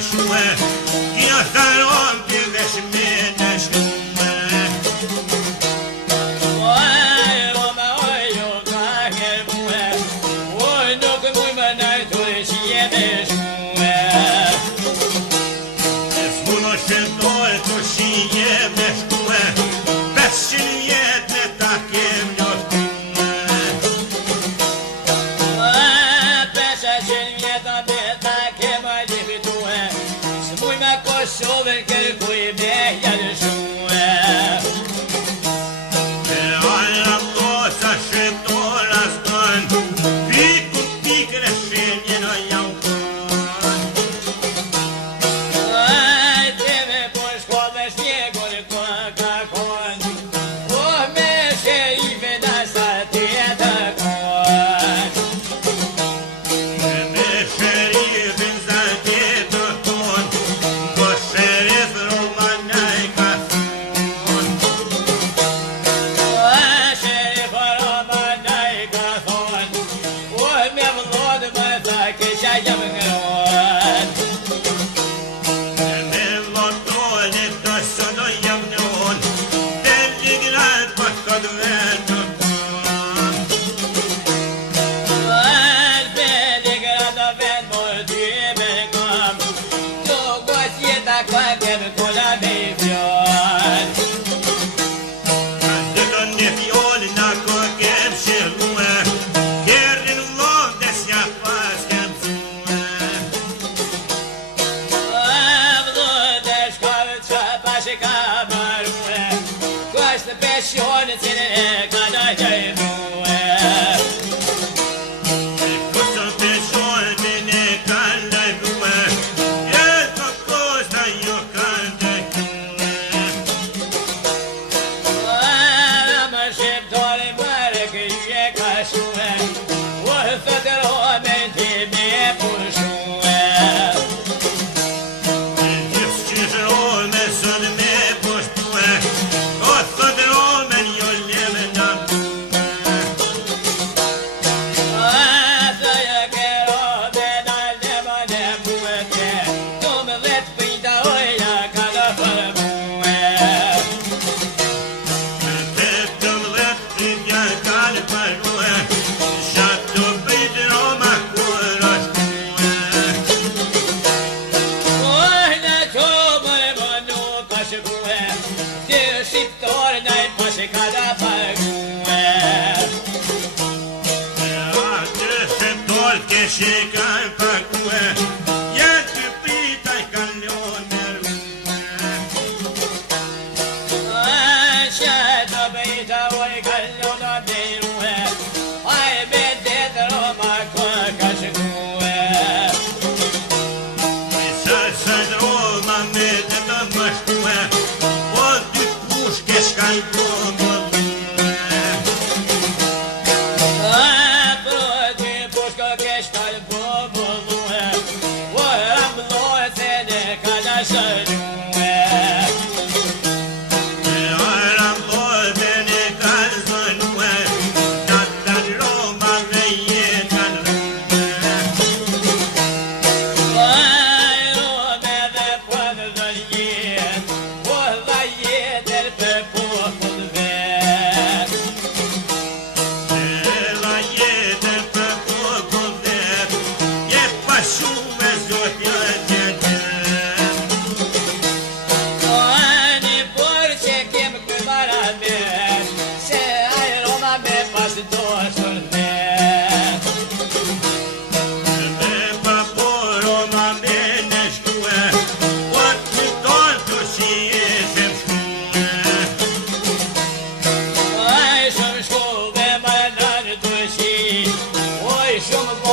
Shue, Kia Karon, Kivesh Menesh. Sove che qui me ya shue E alla cosa scetto la ston Pico tigre sceglie no iau Ai teme poi scuola spiego le qua con O me se I veda sa tieta con E me sceglie pensa tieta con Sheriff Romanai Gathon Sheriff Romanai Gathon O me vlod mata che c'ha yamngon Me vlodone to sono yamnon Deligrad bakad veto Deligrad ven morti begam Tu guasieta qua che con la bevion Dell'on ne fiol na ko kem shelue Kerin lo desja pas kem sue Questa passione se ne cada Cosa pessoa ne canta bue E to cosa io canta Ma se dole mare che c'è casue O federò mente me pusue Tjustisro me son me postue O federò men io lemena Cada pague Che chega al pacue E ti pita il caglione Shada beita oi cagliona de rue Ai bede de Roma qua cascue Sa Roma me de Damascue O di pusche scalpo Oi, shumë